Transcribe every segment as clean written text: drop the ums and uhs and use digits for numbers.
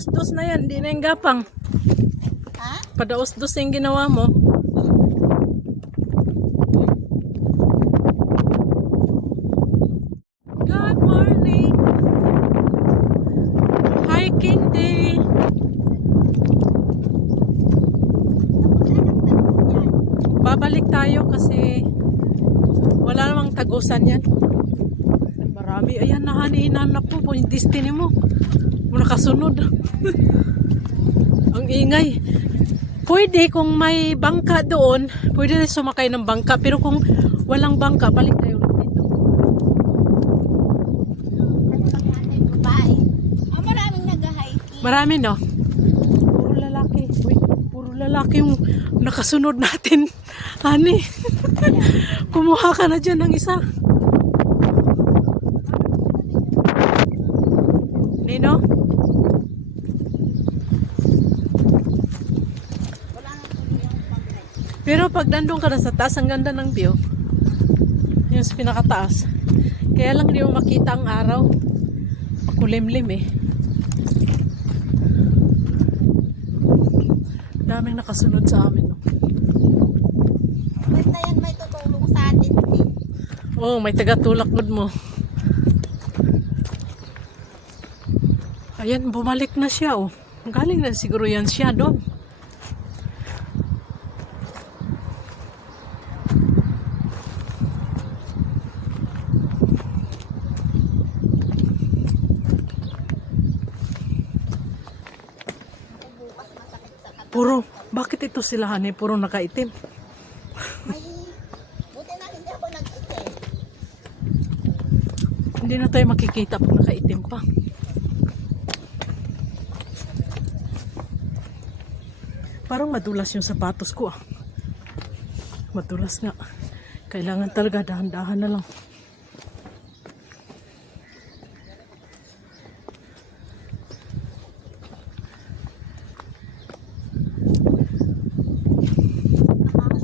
padaos-dos na yan, hindi na yung gapang. Ha? Padaos-dos yung ginawa mo. Good morning! Hiking day! Babalik tayo kasi wala namang tagusan yan. Marami. Ayan, hinanap mo yung destiny mo. Nakasunod. Ang ingay. Pwede kung may bangka doon, pwede sumakay ng bangka. Pero kung walang bangka, balik tayo dito. Maraming nag-hiking. Marami, no? Puro lalaki. Uy, puro lalaki yung nakasunod natin. Hani, kumuha ka na dyan ng isa. Nino? Pero pag nandun ka na sa taas, ang ganda ng view. Yung sa pinakataas. Kaya lang hindi mo makita ang araw. Makulimlim eh. Daming nakasunod sa amin. Basta yan may tutulong sa atin. Oh, may taga-tulakbod mo. Ayan, bumalik na siya oh. Galing na siguro yan siya doon. Puro, bakit ito sila hani? Puro nakaitim. May, buti na hindi ako nag-itim. Hindi na tayo makikita pag nakaitim pa. Parang madulas yung sapatos ko ah. Madulas nga. Kailangan talaga dahan-dahan na lang.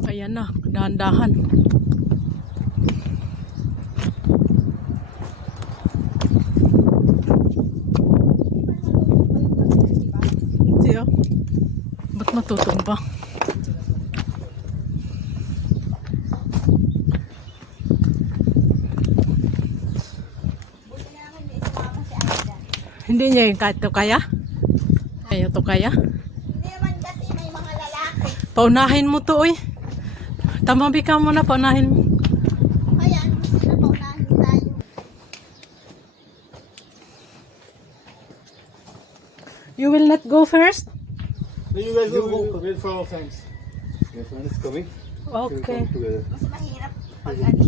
Ayan na, dahan-dahan. Hindi ah. Ba't matutong ba? Buti na lang hindi sumama si Aida. Hindi niya yung kahit to kaya? Kaya to kaya? Hindi naman kasi may mga lalaki. Paunahin mo to, uy. Tamabi ka muna, paunahin mo. Kaya ano sila paunahin tayo. You will not go first? No, you guys go. Wait for our friends. Your friend is coming. We'll Okay. come together. Mas mahirap pag ano.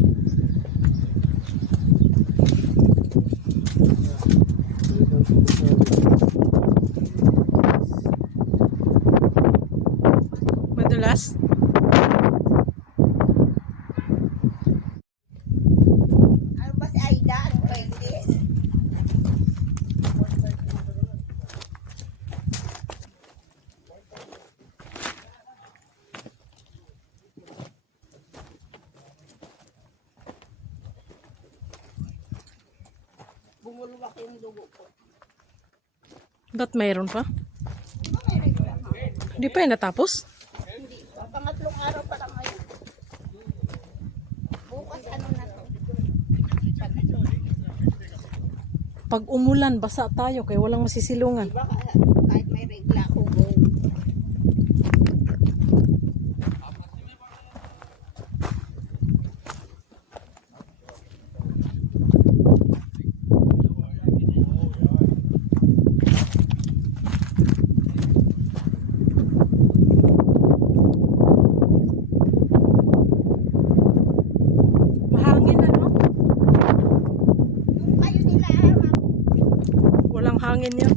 Madulas? Ano ba si Aida? Ano ba yun? Bumulwak yung dugo ko. Ba't mayroon pa? Di ba may regular na? Hindi pa yung natapos? Hindi pa. Pangatlong araw pa lang ngayon. Bukas ano na to? Pag umulan, basa tayo kaya walang masisilungan. Diba kahit may regla ako, go. Mahangin ano? Kayo nila, Walang hangin yan.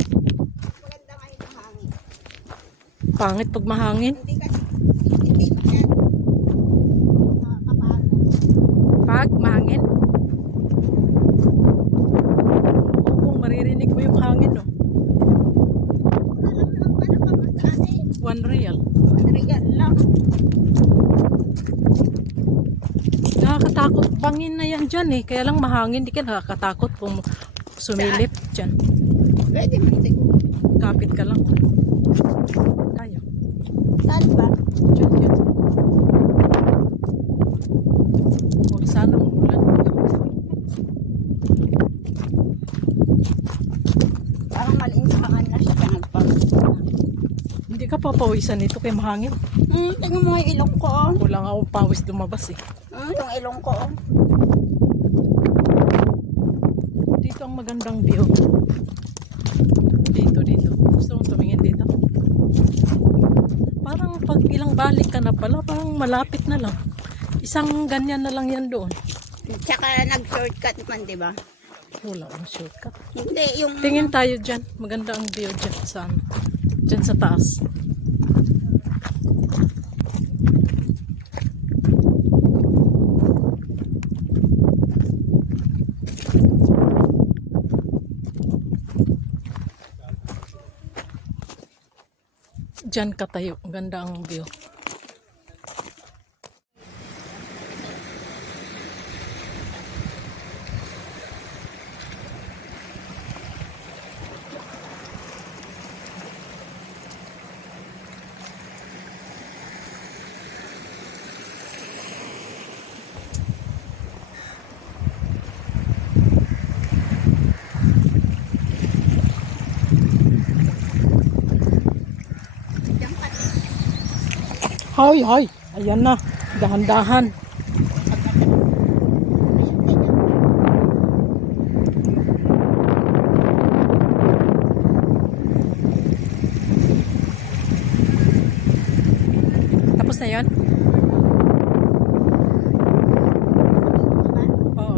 maganda kayo ng hangin. Pangit pag mahangin. Hindi kasi, hindi masyado nakakapagod. Pag mahangin? Kung maririnig mo yung hangin, no? Wala lang naman pala pamasahe. One real. Regal lang. Nakakatakot. Bangin na yan dyan eh. Kaya lang mahangin. Di ka nakakatakot kung sumilip dyan. Pwede man siguro. Kapit ka lang. Tayo. Saan ba? Diyan, diyan. Huwag sana umulan. Parang malinsangan na siya. Hindi ka papawisan nito kay mahangin. Tingnan mo yung ilong ko. Oh. Kulang akong pawis lumabas eh. Yung ilong ko. Oh. Dito ang magandang view. Dito, dito. Gusto mong tumingin dito? Parang pag ilang balik ka na pala, parang malapit na lang. Isang ganyan na lang yan doon. Tsaka nag-shortcut man, di ba? Wala akong shortcut. Hindi, yung... Tingin tayo dyan. Maganda ang view dyan sa, dyan sa taas. Dyan ka tayo. Ganda ang view. Diyan ka. Hay, hay. Ayan na. Dahan-dahan. Tapos na yan? Oo.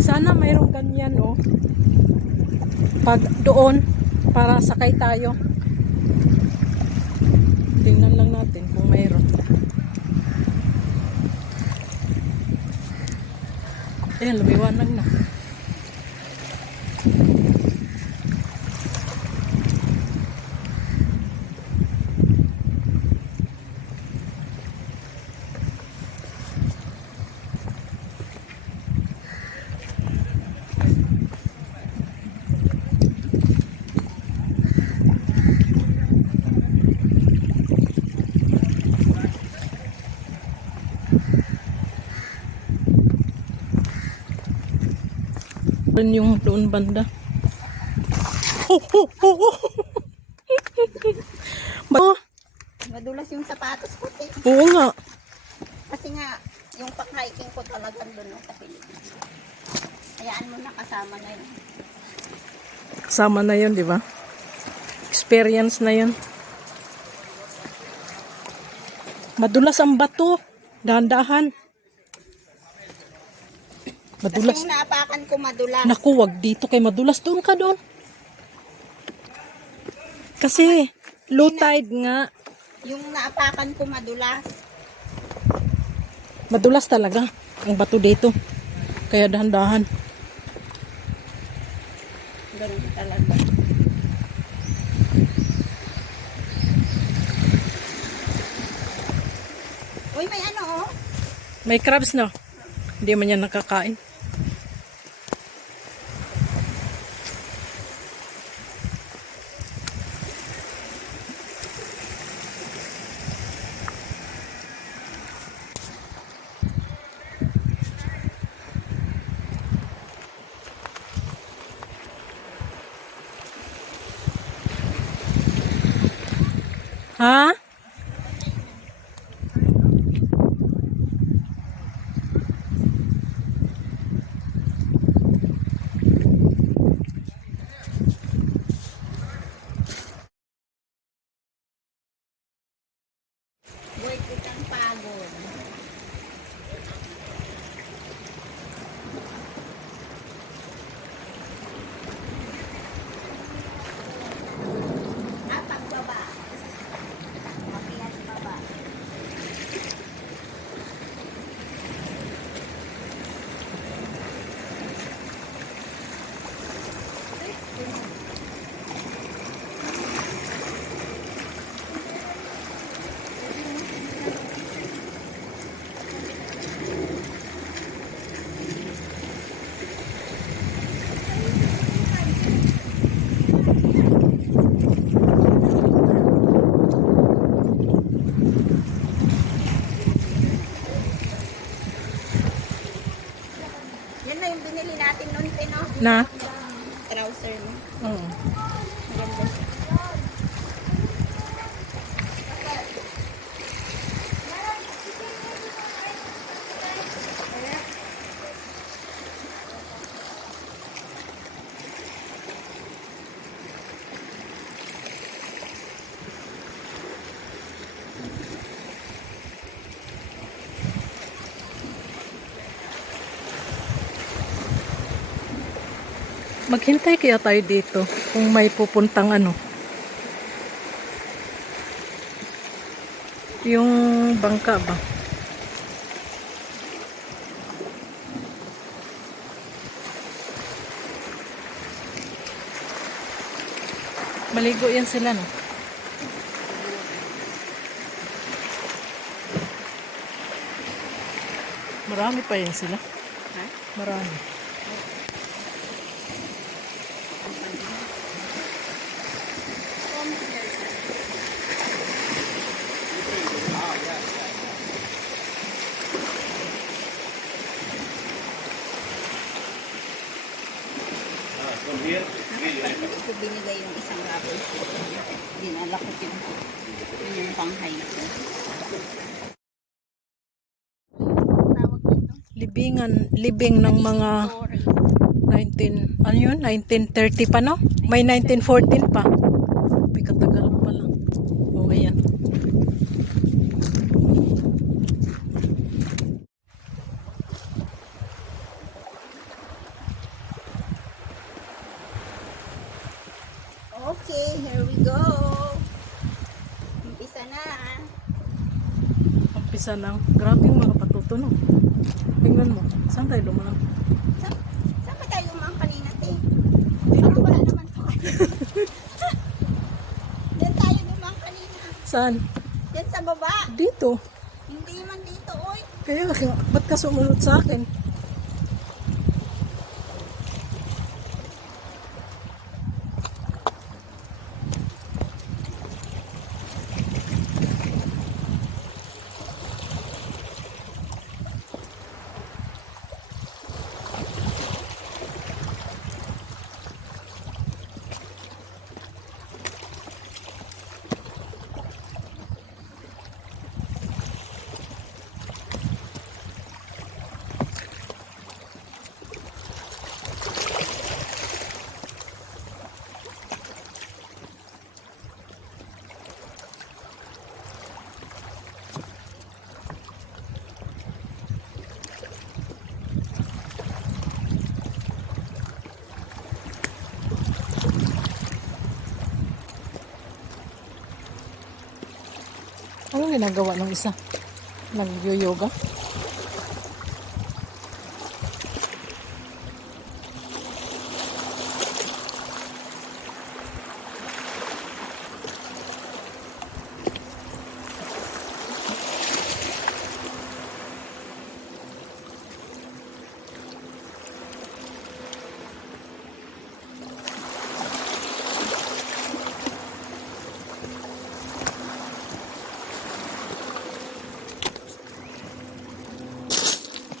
Sana mayroong ganyan, oh. Pag doon, para sakay tayo. Tingnan lang natin kung mayroon. Ayan, lumiwanag na. Doon yung doon banda. Oh, oh, oh, oh. Oh, Madulas yung sapatos ko. oo nga. Kasi nga, yung pag-hiking ko talagang doon. No, kasi hayaan mo na kasama na yun. Kasama na yun, di ba? Experience na yun. Madulas ang bato. Dahan-dahan. Kasi Madulas. yung naapakan ko madulas. Naku, wag dito kay madulas. Doon ka doon. Kasi low tide nga. Yung naapakan ko madulas. Madulas talaga ang bato dito. Kaya dahan-dahan. Ganun talaga. Uy, may ano oh. May crabs na. Hindi man yan nakakain. Ha? Worth it ang pagod. Pagbaba. Makiyan baba. Na? Trouser mo. Oo. Maganda siya. Maghintay kaya tayo dito kung may pupuntang ano. Yung bangka ba? Maligo yan sila, no? Marami pa yan sila. Ha? Marami. Ito binigay yung isang rubber. Dinala ko yung pang-hiking. Tawag dito. Libing ng mga Story. 19, ano yun? 1930 pa, no? May 1914 pa. May katagal pa lang. O, ayan. Okay, here we go. Umpisa na. Umpisa lang. Grabe yung mga patuto, no? Tingnan mo. Saan tayo dumaan? Saan ba tayo mga kanina, te? Parang wala naman po. Diyan tayo naman kanina. Saan? Diyan sa baba. Dito. Hindi man dito, oy. Kaya, ba't ka sumunod sa akin? Anong ginagawa ng isa? Nag-yoga?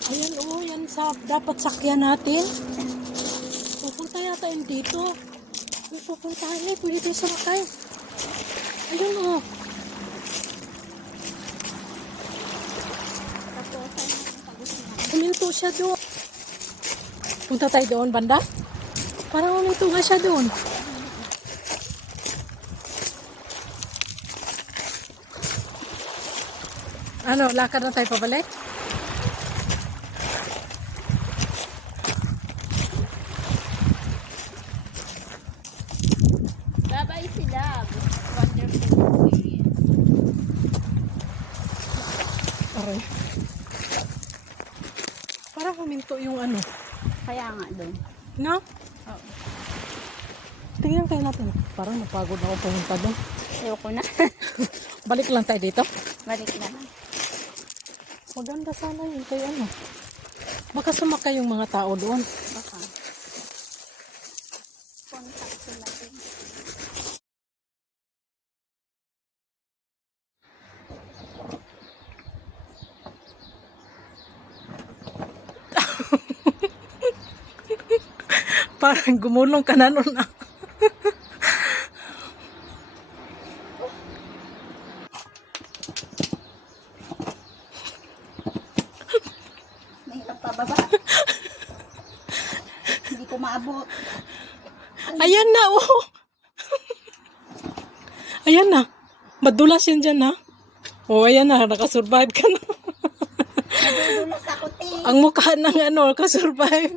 Ayan, oh, yan sa dapat sakyan natin. Pupunta yata yun dito. May pupuntahan eh, pwede tayo sumakay. Ayun, oh. Huminto siya doon. Punta tayo doon, banda? Parang huminto nga siya doon. Ano, lakad na tayo pabalik? Babay sila. Wonderful experience. Aray. Parang huminto yung ano. Kaya nga doon. No? Oo. Tingnan kayo natin. Parang napagod ako pumunta doon. Ayoko na. Balik lang tayo dito. Balik na lang. Maganda sana yun kay ano. Baka sumakay yung mga tao doon. Baka. Contact sila din. Parang gumulong ka na nun ah. Mahirap pa baba. Hindi ko maabot. Ayan na, oh. Ayan na. Madulas yun dyan, ha? Oh, ayan na. Nakasurvive ka na. Nadudulas ako, te. Ang mukha ng ano, nakasurvive.